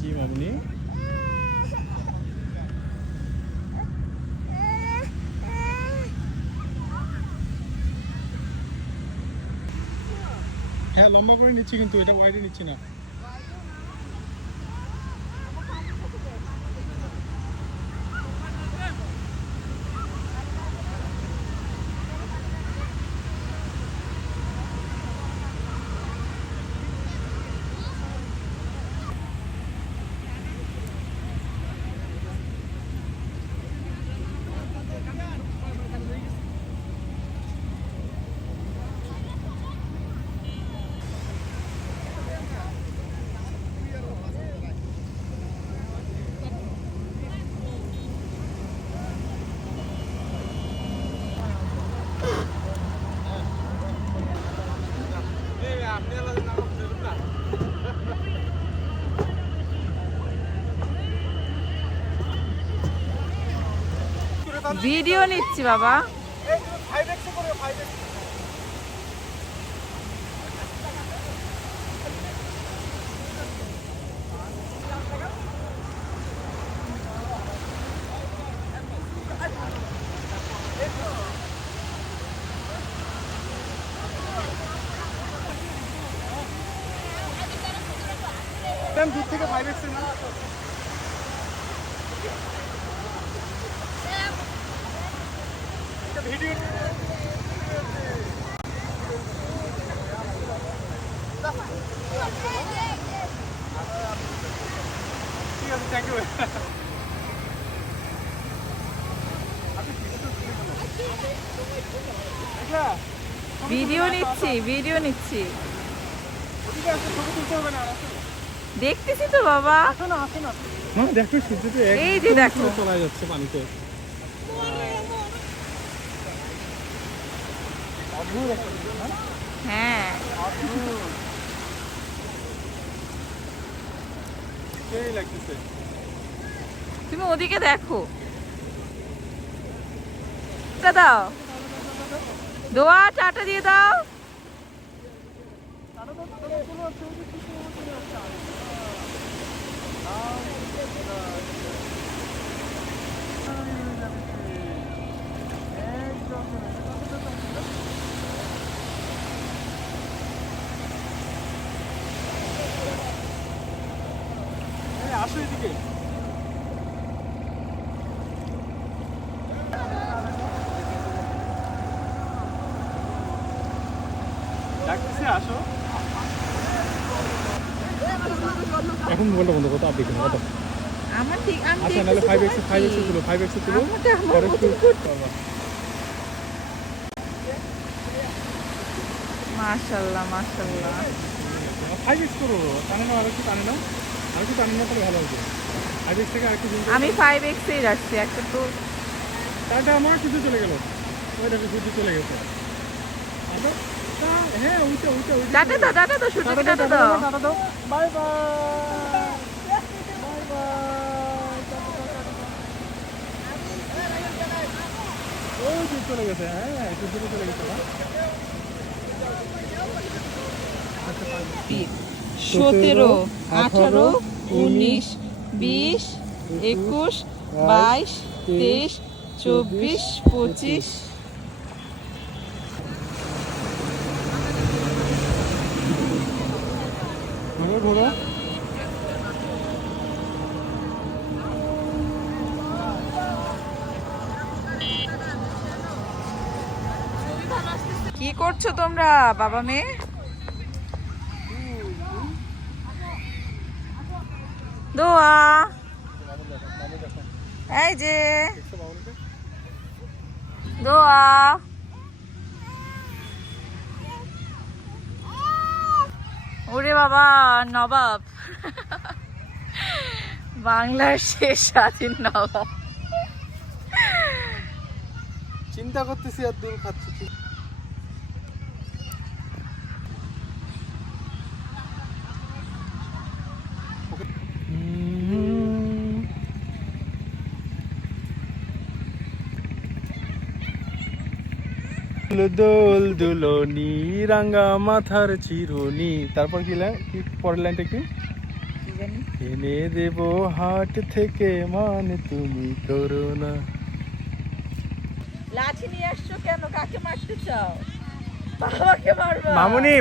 জি মামুনি, হ্যাঁ লম্বা করে নিচ্ছি কিন্তু এটা ওয়াইডে নিচ্ছি না। ভিডিও নিচ্ছি বাবা। দূর থেকে 5x না ভিডিও। ঠিক আছে, থ্যাংক ইউ। ভিডিও নিচ্ছি, ভিডিও নিচ্ছি। দেখতেছি তো বাবা। হ্যাঁ দেখো সূর্য তো এই যে দেখো চলে যাচ্ছে পানিতে। হ্যাঁ তুমি ওদিকে দেখো। দাও দোয়া চাটা দিয়ে দাও। আসো এদিকে। ডাকতেছে আসো। এখন মোবাইলটা বন্ধ করতে আপনি কত আমার ঠিক আমি আচ্ছা নাহলে 5x তুলো 5x তুলো পরে একটু মাশাআল্লাহ মাশাআল্লাহ 5x করো। টানে না আরেকটু টানে না, আরেকটু টানে না তাহলে ভালো হবে। 5x থেকে আরেকটু আমি 5x এই রাখছি একটা তো। টাটা আমার কিছু চলে গেল, ওই দেখো কিছু চলে গেছে। আচ্ছা হ্যাঁ ওইটা ওইটা ওইটা টাটা দাও সূর্যকে টাটা দাও। টাটা দাও, বাই বাই বাই বাই। ওই যে চলে গেছে, হ্যাঁ সূর্য চলে গেছে। 17 18 19 20 21 22 23 24 25। ঘোরো কি করছো তোমরা বাবা মেয়ে? দোয়া এই যে দোয়া ওরে বাবা নবাব, বাংলার শেষ স্বাধীন নবাব। চিন্তা করতেছি আর দূর খাচ্ছি কি। দোল দুলনি রাঙ্গা মাথার চিরুনি, তারপর কি কি পরের লাইনটা কি? এনে দেব হাট থেকে মান তুমি করো না। লাঠি নিয়ে আসছো কেন? কাকে মারতে চাও? বাবাকে মারবা?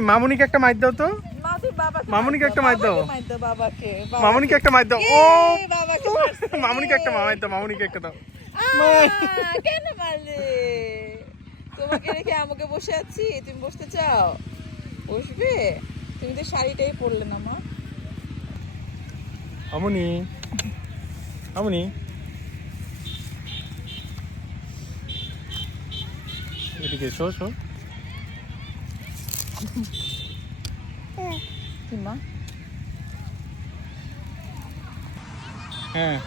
মামুনিকে একটা মাইর দাও তো। মা তুই বাবাকে মামুনিকে একটা মাইর দাও। মার দাও বাবাকে। মামুনিকে একটা মাইর দাও। ও বাবাকে মারছে। মামুনিকে একটা মাইর দাও, মামুনিকে একটা দাও। কেন মারলে? তোমাকে রেখে আমাকে বসে আছি, তুমি বসতে চাও? বসবে? তুমি তো শাড়িটাই পরলে না মা। মামুনি মামুনি এদিকে এসো এসো। কি মা? হ্যাঁ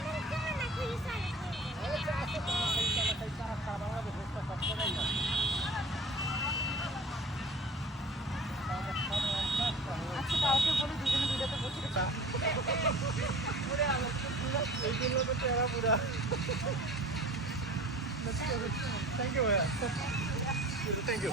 আচ্ছা কাউকে বলে দুজনে দুইটাতে বসে গেছে। থ্যাংক ইউ ভাইয়া, থ্যাংক ইউ।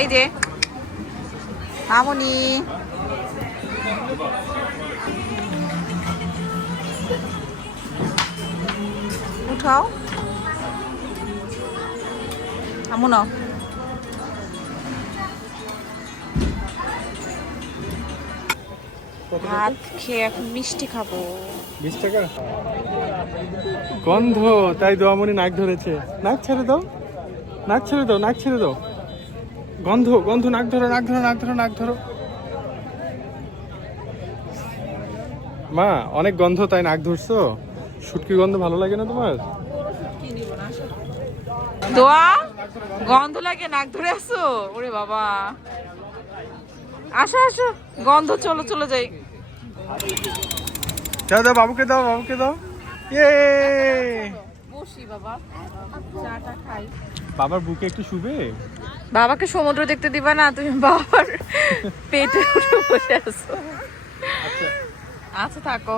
এই যে মামুনি, উঠাও আমু নাও। ভাত খেয়ে এখন মিষ্টি খাবো। 20 টাকা গন্ধ, তাই দোয়ামনি নাক ধরেছে। নাক ছেড়ে দাও, নাক ছেড়ে দাও, নাক ছেড়ে দাও। গন্ধ গন্ধ, নাক ধরো, নাক ধরো, নাক ধরো, নাক ধরো। মা অনেক গন্ধ তাই নাক ধরছো? শুটকি গন্ধ ভালো লাগে না তোমার? দোয়া গন্ধ লাগে নাক ধরে আসো? ওরে বাবা, আসো আসো, গন্ধ, চলো চলে যাই। দাও দাও, বাবুকে দাও, বাবুকে দাও। ইয়ে, বসি বাবা, চাটা খাই। বাবার বুকে একটু শুবে। বাবাকে সমুদ্র দেখতে দিবা না তুমি? বাবার পেটে উঠে বসে আছো। আচ্ছা থাকো।